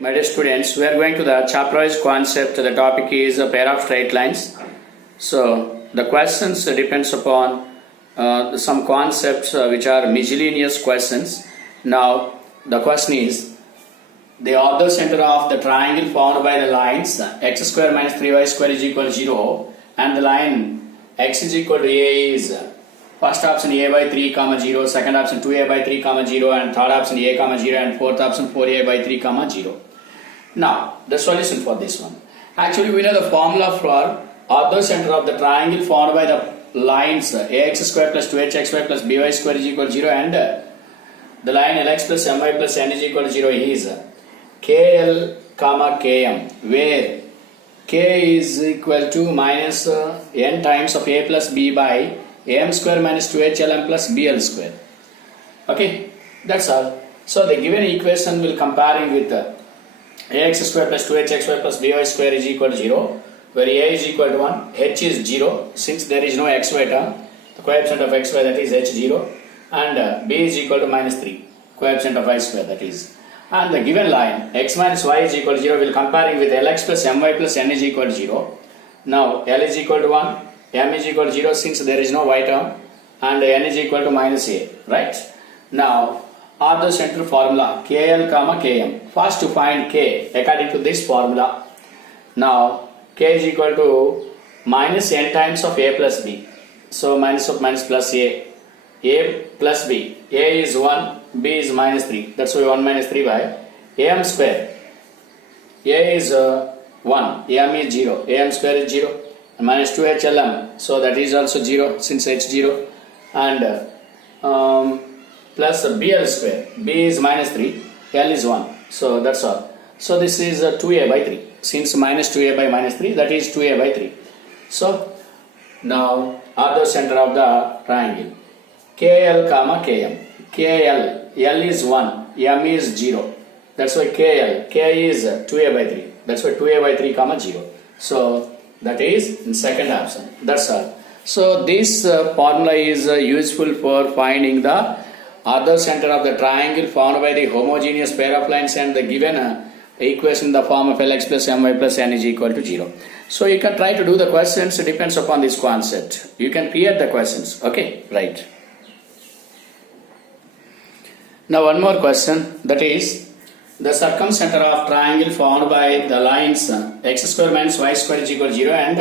My dear students, we are going to the chapterized concept. The topic is a pair of straight lines. So the questions depends upon some concepts which are miscellaneous questions. Now the question is the ortho center of the triangle formed by the lines x square minus 3y square is equal to 0 and the line x is equal to a is first option a by 3 comma 0, second option 2a by 3 comma 0 and third option a comma 0 and fourth option 4a by 3 comma 0. Now the solution for this one. Actually we know the formula for ortho center of the triangle formed by the lines ax square plus 2hxy plus by square is equal to 0 and the line lx plus my plus n is equal to 0 is kl comma km, where k is equal to minus n times of a plus b by am square minus 2hlm plus bl square. Okay, that's all. So the given equation will comparing with ax square plus 2hxy plus by square is equal to 0, where a is equal to 1, h is 0 since there is no xy term, the coefficient of xy that is h0, and b is equal to minus 3, coefficient of y square that is. And the given line x minus y is equal to 0 will comparing with lx plus my plus n is equal to 0. Now l is equal to 1, m is equal to 0 since there is no y term, and n is equal to minus a, right? Now ortho center formula kl comma km. First to find k according to this formula. Now k is equal to minus n times of a plus b. So minus of minus plus a plus b. A is 1, b is minus 3. That's why 1 minus 3 by am square. A is 1, am is 0, am square is 0, and minus 2hlm. So that is also 0 since h 0, and plus bl square. B is minus 3, l is 1. So that's all. So this is 2a by 3. Since minus 2a by minus 3, that is 2a by 3. So now ortho center of the triangle kl comma km. kl, l is 1, m is 0. That's why kl, k is 2a by 3. That's why 2a by 3 comma 0. So that is in second option. That's all. So this formula is useful for finding the ortho center of the triangle formed by the homogeneous pair of lines and the given equation in the form of lx plus my plus n is equal to 0. So you can try to do the questions, it depends upon this concept. You can create the questions. Okay, right. Now one more question, that is the circumcenter of triangle formed by the lines x square minus y square is equal to 0 and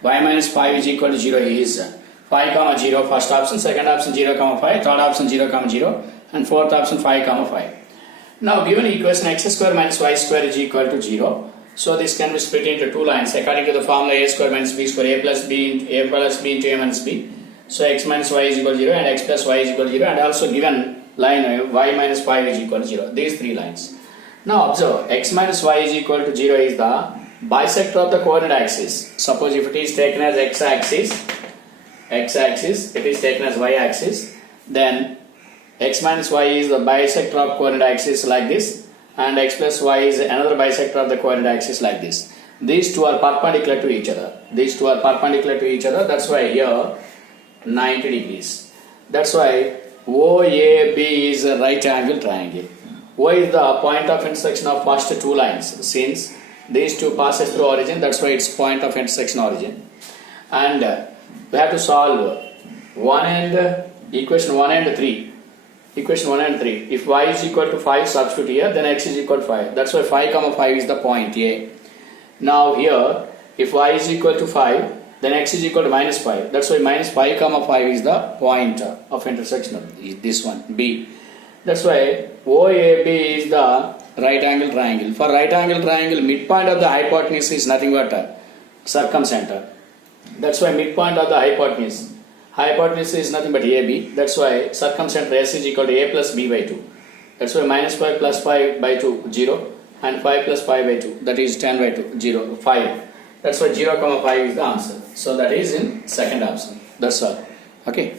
y minus 5 is equal to 0 is 5 comma 0 first option, second option 0 comma 5, third option 0 comma 0 and fourth option 5 comma 5. Now given equation x square minus y square is equal to 0. So this can be split into two lines according to the formula a square minus b square, a plus b into a minus b. So x minus y is equal to 0 and x plus y is equal to 0, and also given line y minus 5 is equal to 0. These three lines. Now observe, x minus y is equal to 0 is the bisector of the coordinate axis. Suppose if it is taken as x-axis, it is taken as y-axis, then x minus y is the bisector of coordinate axis like this, and x plus y is another bisector of the coordinate axis like this. These two are perpendicular to each other. That's why here 90 degrees. That's why OAB is a right angle triangle. O is the point of intersection of first two lines. Since these two passes through origin, that's why it's point of intersection origin. And we have to solve equation 1 and 3. Equation 1 and 3. If y is equal to 5, substitute here, then x is equal to 5. That's why 5 comma 5 is the point A. Now here, if y is equal to 5, then x is equal to minus 5. That's why minus 5 comma 5 is the point of intersection of this one, B. That's why OAB is the right angle triangle. For right angle triangle, midpoint of the hypotenuse is nothing but circumcenter. That's why midpoint of the hypotenuse is nothing but AB. That's why circumcenter S is equal to A plus B by 2. That's why minus 5 plus 5 by 2, 0. And 5 plus 5 by 2, that is 10 by 2, 0, 5. That's why 0 comma 5 is the answer. So that is in second option. That's all. Okay.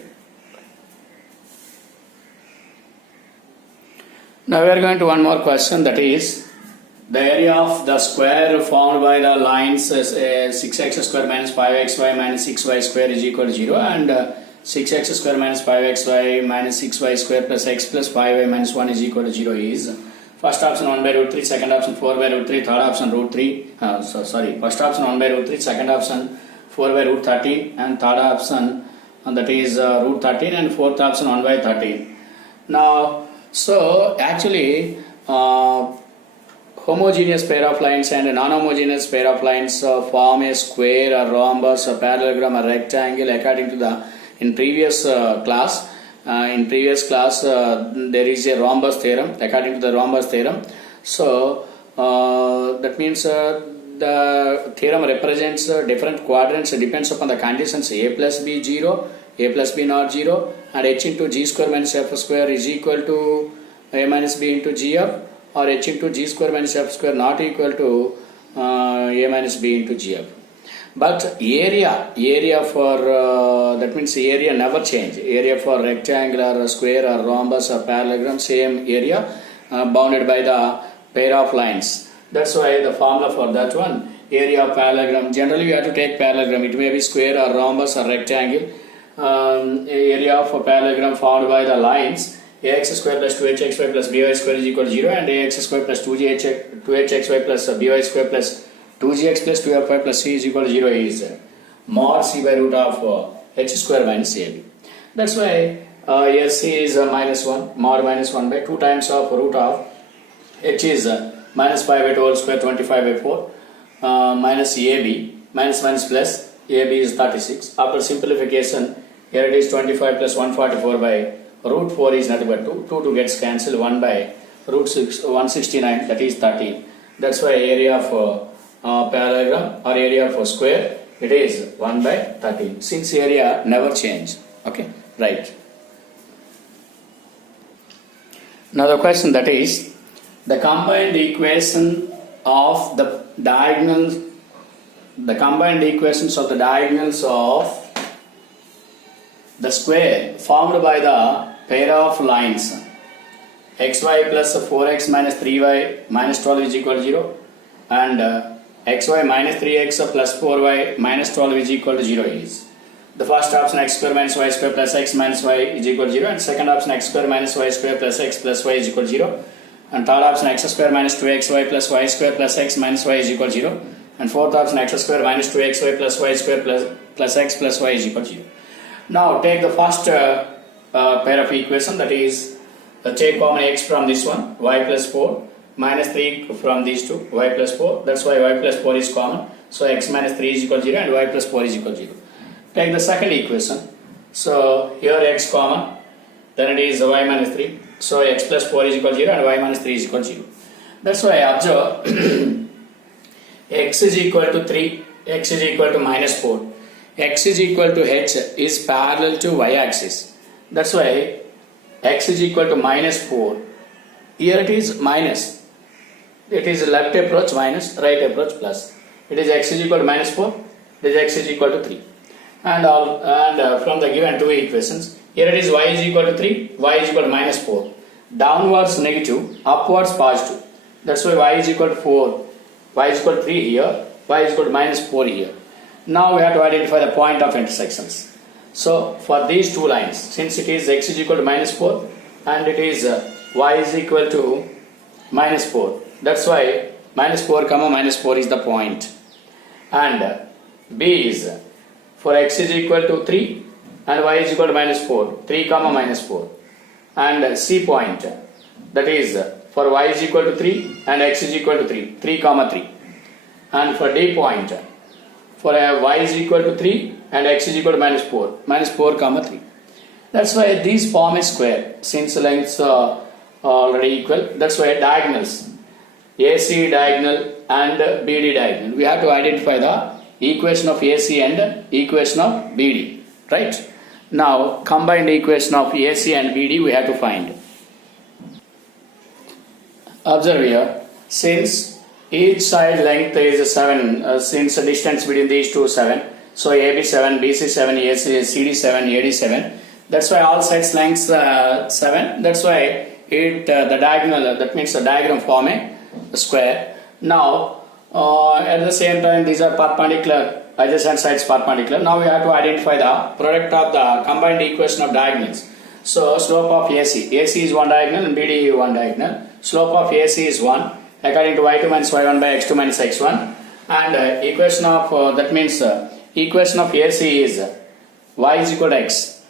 Now we are going to one more question, that is the area of the square formed by the lines 6x square minus 5xy minus 6y square is equal to 0 and 6x square minus 5xy minus 6y square plus x plus 5y minus 1 is equal to 0 is First option 1 by root 3, second option 4 by root 3, third option root 3. First option 1 by root 3, second option 4 by root 13, and third option that is root 13, and fourth option 1 by 13. Now, so actually homogeneous pair of lines and a non-homogeneous pair of lines form a square, a rhombus, a parallelogram, a rectangle according to the in previous class. In previous class there is a rhombus theorem. According to the rhombus theorem, so that means the theorem represents different quadrants. It depends upon the conditions a plus b 0, a plus b not 0, and h into g square minus f square is equal to a minus b into gf, or h into g square minus f square not equal to a minus b into gf. But area for that means area never change. Area for rectangle or square or rhombus or parallelogram, same area bounded by the pair of lines. That's why the formula for that one, area of parallelogram. Generally, we have to take parallelogram. It may be square or rhombus or rectangle. Area of a parallelogram formed by the lines ax square plus 2hxy plus by square is equal to 0, and ax square plus 2hxy plus by square plus 2gx plus 2fy plus c is equal to 0 is mod c by root of h square minus ab. That's why sc is minus 1, mod minus 1 by 2 times of root of h is minus 5 by 2 whole square 25 by 4 minus ab minus minus plus ab is 36. After simplification, here it is 25 plus 144 by root 4 is nothing but 2. 2 gets cancelled, 1 by root 6, 169, that is 13. That's why area of parallelogram or area of square, it is 1 by 13. Since area never change. Okay, right. Now the question, that is the combined equation of the diagonals, the combined equations of the diagonals of the square formed by the pair of lines xy plus 4x minus 3y minus 12 is equal to 0, and xy minus 3x plus 4y minus 12 is equal to 0 is. The first option x square minus y square plus x minus y is equal to 0, and second option x square minus y square plus x plus y is equal to 0, and third option x square minus 2xy plus y square plus x minus y is equal to 0, and fourth option x square minus 2xy plus y square plus x plus y is equal to 0. Now take the first pair of equation, that is take common x from this one, y plus 4 minus 3 from these two, y plus 4. That's why y plus 4 is common. So x minus 3 is equal to 0 and y plus 4 is equal to 0. Take the second equation. So here x common, then it is y minus 3. So x plus 4 is equal to 0 and y minus 3 is equal to 0. That's why observe x is equal to 3, x is equal to minus 4. X is equal to h is parallel to y axis. That's why x is equal to minus 4. Here it is minus. It is left approach minus, right approach plus. It is x is equal to minus 4. It is x is equal to 3. And from the given two equations, here it is y is equal to 3, y is equal to minus 4. Downwards negative, upwards positive. That's why y is equal to 4. Y is equal to 3 here, y is equal to minus 4 here. Now we have to identify the point of intersections. So for these two lines, since it is x is equal to minus 4 and it is y is equal to minus 4, that's why minus 4 comma minus 4 is the point. And B is for x is equal to 3 and y is equal to minus 4, 3 comma minus 4. And C point, that is for y is equal to 3 and x is equal to 3, 3 comma 3. And for D point, for y is equal to 3 and x is equal to minus 4 comma 3. That's why these form a square since lengths are already equal. That's why diagonals, AC diagonal and BD diagonal, we have to identify the equation of AC and equation of BD, right? Now combined equation of AC and BD we have to find. Observe here, since each side length is 7, since the distance between these two 7, so AB 7, BC 7, AC, CD 7, AD 7. That's why all sides lengths 7. That's why it the diagonal, that means the diagram form a square. Now at the same time these are perpendicular, adjacent sides perpendicular. Now we have to identify the product of the combined equation of diagonals. So slope of AC, AC is one diagonal and BD is one diagonal. slope of AC is 1 according to y2 minus y1 by x2 minus x1, and equation of that means equation of AC is y is equal to x,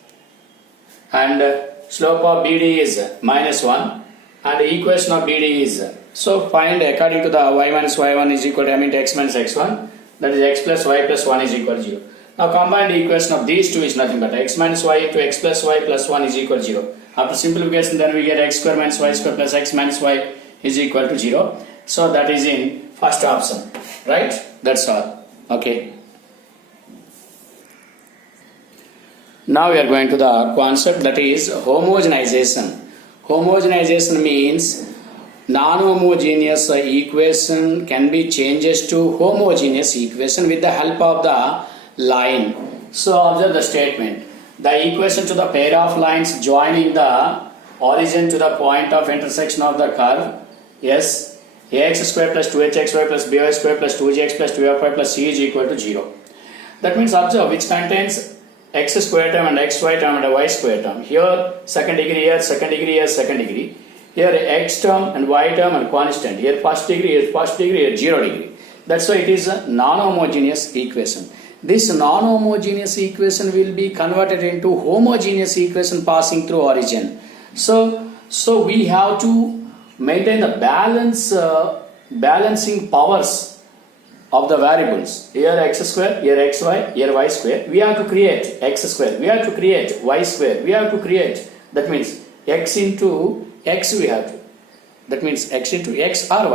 and slope of BD is minus 1, and equation of BD is, so find according to the y minus y1 is equal to m into x minus x1, that is x plus y plus 1 is equal to 0. Now combined equation of these two is nothing but x minus y into x plus y plus 1 is equal to 0. After simplification, then we get x square minus y square plus x minus y is equal to 0. So that is in first option, right? That's all. Okay. Now we are going to the concept, that is homogenization. Homogenization means non-homogeneous equation can be changed to homogeneous equation with the help of the line. So observe the statement. The equation to the pair of lines joining the origin to the point of intersection of the curve S ax square plus 2hxy plus by square plus 2gx plus 2fy plus c is equal to 0. That means observe which contains x square term and xy term and a y square term. Here second degree, here second degree, here second degree. Here x term and y term and constant. Here first degree, here first degree, here 0 degree. That's why it is a non-homogeneous equation. This non-homogeneous equation will be converted into homogeneous equation passing through origin. So we have to maintain the balancing powers of the variables. Here x square, here xy, here y square. We have to create x square, we have to create y square, we have to create, that means x into x we have to. That means x into x or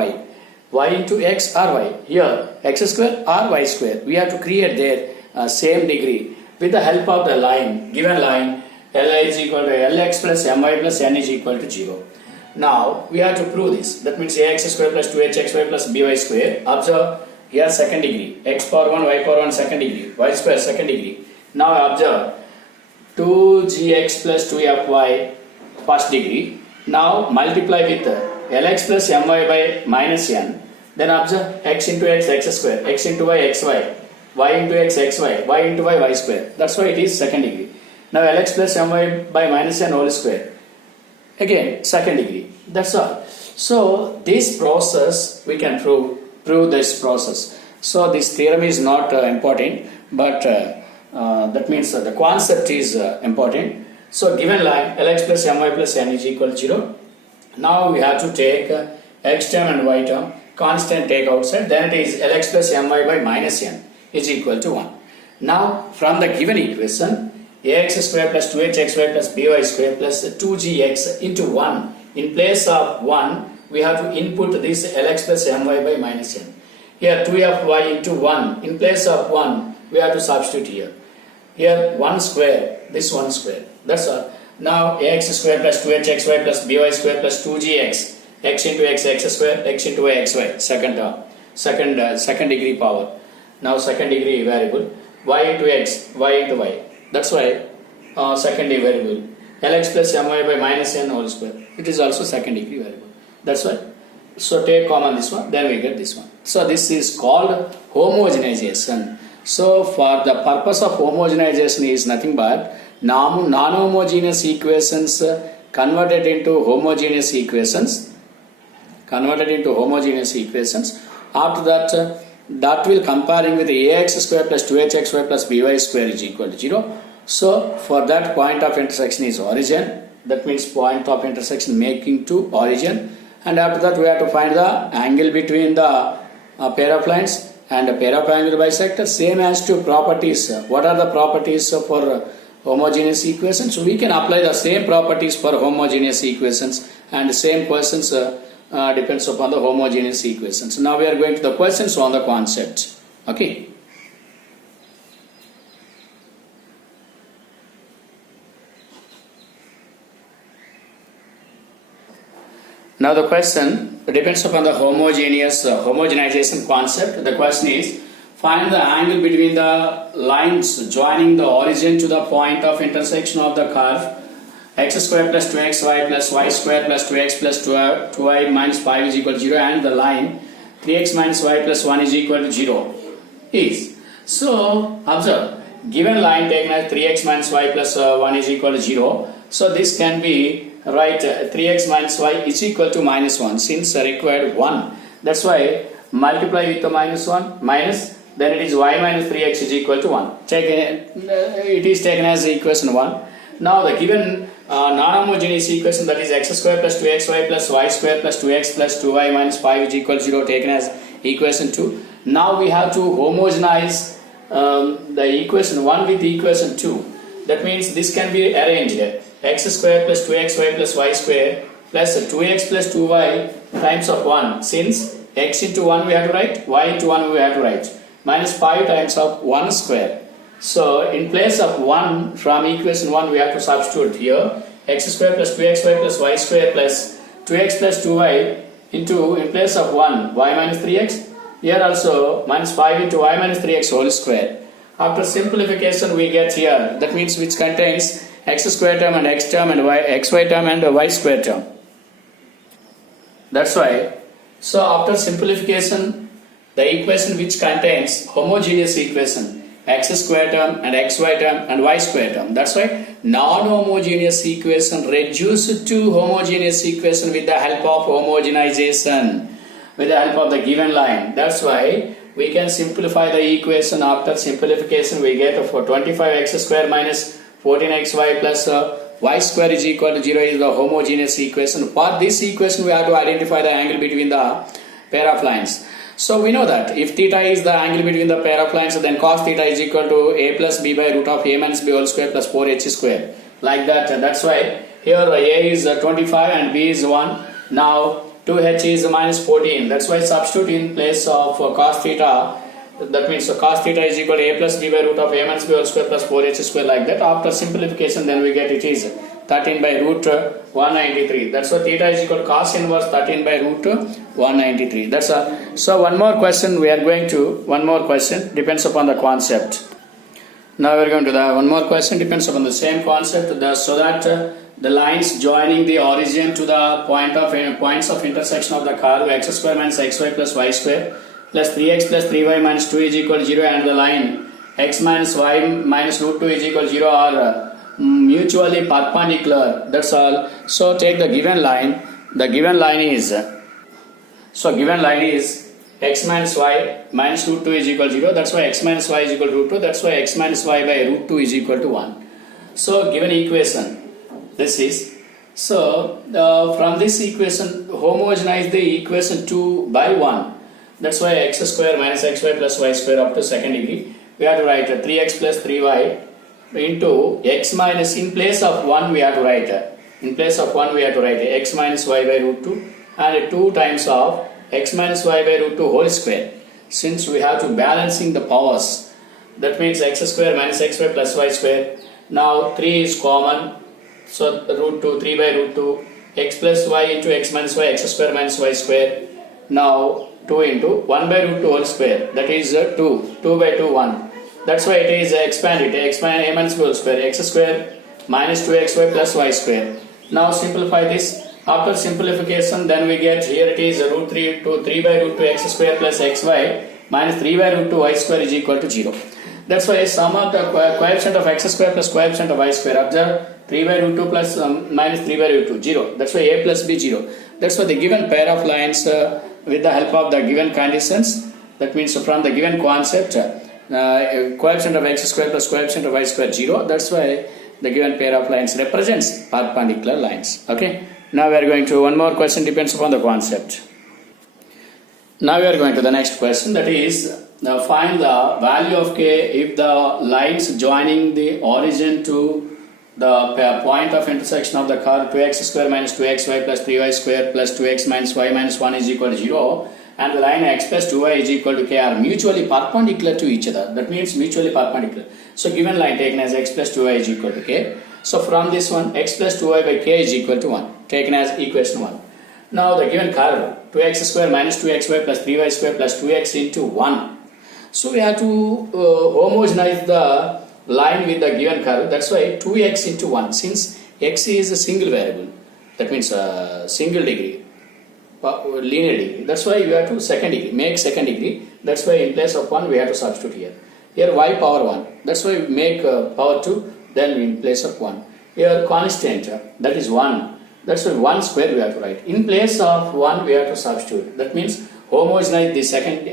y into x or y. Here x square or y square. We have to create their same degree with the help of the line, given line Li is equal to Lx plus My plus N is equal to 0. Now we have to prove this. That means ax square plus 2hxy plus by square. Observe here second degree, x power 1, y power 1 second degree, y square second degree. Now observe 2gx plus 2fy first degree. Now multiply with Lx plus My by minus N. Then observe x into x, x square, x into y, xy, y into x, xy, y into y, y square. That's why it is second degree. Now Lx plus My by minus N whole square. Again second degree. That's all. So this process we can prove this process. So this theorem is not important, but that means the concept is important. So given line Lx plus My plus N is equal to 0. Now we have to take x term and y term, constant take outside, then it is Lx plus My by minus N is equal to 1. Now from the given equation, ax square plus 2hxy plus by square plus 2gx into 1. In place of 1, we have to input this Lx plus My by minus N. Here 2fy into 1. In place of 1, we have to substitute here. Here 1 square, this 1 square. That's all. Now ax square plus 2hxy plus by square plus 2gx, x into x, x square, x into y, xy, second term, second degree power. Now second degree variable, y into x, y into y. That's why second degree variable. Lx plus My by minus N whole square. It is also second degree variable. That's why. So take common this one, then we get this one. So this is called homogenization. So for the purpose of homogenization is nothing but non-homogeneous equations converted into homogeneous equations. After that, that will comparing with ax square plus 2hxy plus by square is equal to 0. So for that point of intersection is origin. That means point of intersection making to origin. And after that we have to find the angle between the pair of lines and a pair of angular bisectors. Same as to properties. What are the properties for homogeneous equations? So we can apply the same properties for homogeneous equations, and the same questions depends upon the homogeneous equations. Now we are going to the questions on the concept. Okay. Now the question depends upon the homogenization concept. The question is, find the angle between the lines joining the origin to the point of intersection of the curve x square plus 2xy plus y square plus 2x plus 2y minus 5 is equal to 0, and the line 3x minus y plus 1 is equal to 0 is. So observe, given line taken as 3x minus y plus 1 is equal to 0. So this can be write 3x minus y is equal to minus 1 since required 1. That's why multiply with the minus 1 minus, then it is y minus 3x is equal to 1. It is taken as equation 1. Now the given non-homogeneous equation, that is x square plus 2xy plus y square plus 2x plus 2y minus 5 is equal to 0, taken as equation 2. Now we have to homogenize the equation 1 with equation 2. That means this can be arranged x square plus 2xy plus y square plus 2x plus 2y times of 1. Since x into 1 we have to write, y into 1 we have to write, minus 5 times of 1 square. So in place of 1 from equation 1 we have to substitute here x square plus 2xy plus y square plus 2x plus 2y into, in place of 1, y minus 3x. Here also minus 5 into y minus 3x whole square. After simplification we get here, that means which contains x square term and x term and xy term and y square term. That's why, so after simplification, the equation which contains homogeneous equation, x square term and xy term and y square term. That's why non-homogeneous equation reduced to homogeneous equation with the help of homogenization, with the help of the given line. That's why we can simplify the equation. After simplification we get for 25x square minus 14xy plus y square is equal to 0 is the homogeneous equation. For this equation we have to identify the angle between the pair of lines. So we know that if theta is the angle between the pair of lines, then cos theta is equal to a plus b by root of a minus b whole square plus 4h square. Like that. That's why here a is 25 and b is 1. Now 2h is minus 14. That's why substitute in place of cos theta. That means cos theta is equal to a plus b by root of a minus b whole square plus 4h square, like that. After simplification then we get it is 13 by root 193. That's why theta is equal to cos inverse 13 by root 193. That's all. So one more question we are going to, one more question depends upon the concept. Now we are going to the one more question depends upon the same concept, so that the lines joining the origin to the points of intersection of the curve x square minus xy plus y square plus 3x plus 3y minus 2 is equal to 0 and the line x minus y minus root 2 is equal to 0 are mutually perpendicular. That's all. So take the given line. The given line is, so given line is x minus y minus root 2 is equal to 0. That's why x minus y is equal to root 2. That's why x minus y by root 2 is equal to 1. So given equation this is, so from this equation homogenize the equation 2 by 1. That's why x square minus xy plus y square up to second degree. We have to write 3x plus 3y into x minus, in place of 1 we have to write, in place of 1 we have to write x minus y by root 2 and 2 times of x minus y by root 2 whole square. Since we have to balancing the powers, that means x square minus xy plus y square. Now 3 is common, so root 2, 3 by root 2, x plus y into x minus y, x square minus y square. Now 2 into 1 by root 2 whole square, that is 2 by 2 1. That's why it is expanded, expand a minus b whole square, x square minus 2xy plus y square. Now simplify this. After simplification then we get, here it is root 3 to 3 by root 2 x square plus xy minus 3 by root 2 y square is equal to 0. That's why sum of the coefficient of x square plus coefficient of y square. Observe 3 by root 2 plus minus 3 by root 2, 0. That's why a plus b 0. That's why the given pair of lines with the help of the given conditions, that means from the given concept, coefficient of x square plus coefficient of y square 0. That's why the given pair of lines represents perpendicular lines. Okay. Now we are going to one more question depends upon the concept. Now we are going to the next question, that is find the value of k if the lines joining the origin to the point of intersection of the curve 2x square minus 2xy plus 3y square plus 2x minus y minus 1 is equal to 0 and the line x plus 2y is equal to k are mutually perpendicular to each other. That means mutually perpendicular. So given line taken as x plus 2y is equal to k. So from this one x plus 2y by k is equal to 1, taken as equation 1. Now the given curve 2x square minus 2xy plus 3y square plus 2x into 1. So we have to homogenize the line with the given curve. That's why 2x into 1, since x is a single variable, that means single degree, linear degree. That's why you have to second degree, make second degree. That's why in place of 1 we have to substitute here. Here y power 1. That's why we make power 2, then in place of 1. Here constant, that is 1. That's why 1 square we have to write. In place of 1 we have to substitute. That means homogenize the second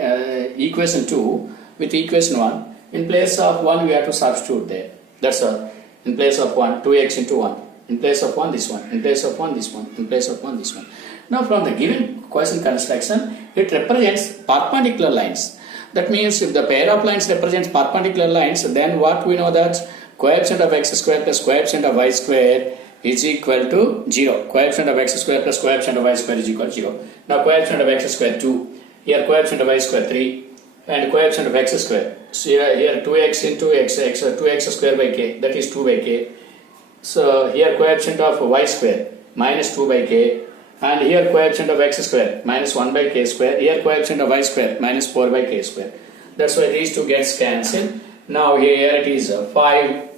equation 2 with equation 1. In place of 1 we have to substitute there. That's all. In place of 1, 2x into 1. In place of 1, this one. In place of 1, this one. In place of 1, this one. Now from the given question construction, it represents perpendicular lines. That means if the pair of lines represents perpendicular lines, then what we know that coefficient of x square plus coefficient of y square is equal to 0. Coefficient of x square plus coefficient of y square is equal to 0. Now coefficient of x square 2. Here coefficient of y square 3. And coefficient of x square. So here 2x into x, 2x square by k, that is 2 by k. So here coefficient of y square minus 2 by k. And here coefficient of x square minus 1 by k square. Here coefficient of y square minus 4 by k square. That's why these two gets cancelled. Now here it is 5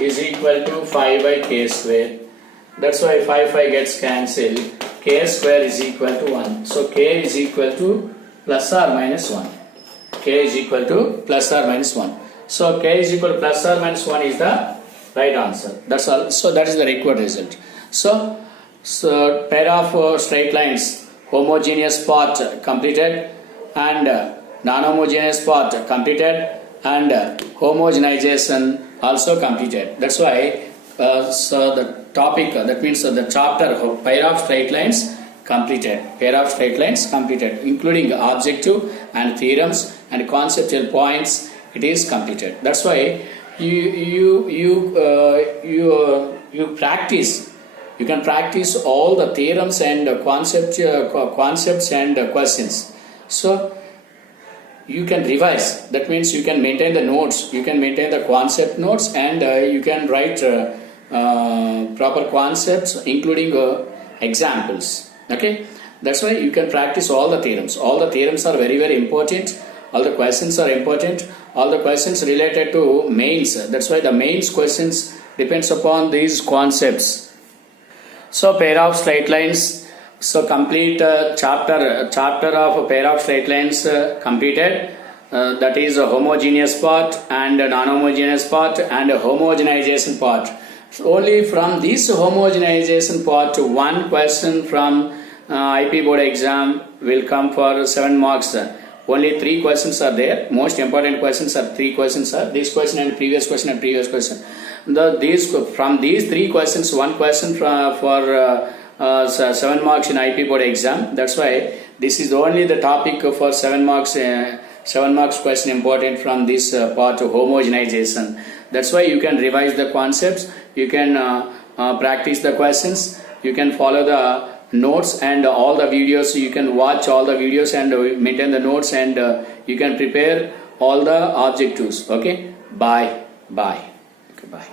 is equal to 5 by k square. That's why 5 gets cancelled. K square is equal to 1. So k is equal to plus or minus 1. K is equal to plus or minus 1. So k is equal to plus or minus 1 is the right answer. That's all. So that is the required result. So pair of straight lines, homogeneous part completed and non-homogeneous part completed and homogenization also completed. That's why so the topic, that means the chapter pair of straight lines completed. Pair of straight lines completed, including objective and theorems and conceptual points. It is completed. That's why you practice. You can practice all the theorems and concepts and questions. So you can revise. That means you can maintain the notes. You can maintain the concept notes and you can write proper concepts, including examples. Okay, that's why you can practice all the theorems. All the theorems are very, very important. All the questions are important. All the questions related to mains. That's why the mains questions depends upon these concepts. So pair of straight lines. So complete chapter of pair of straight lines completed. That is a homogeneous part and a non-homogeneous part and a homogenization part. So only from this homogenization part, one question from IP board exam will come for 7 marks. Only 3 questions are there. Most important questions are 3 questions are this question and previous question and previous question. From these 3 questions, 1 question for 7 marks in IP board exam. That's why this is only the topic for 7 marks. 7 marks question important from this part of homogenization. That's why you can revise the concepts. You can practice the questions. You can follow the notes and all the videos. You can watch all the videos and maintain the notes and you can prepare all the objectives. Okay. Bye. Okay, bye.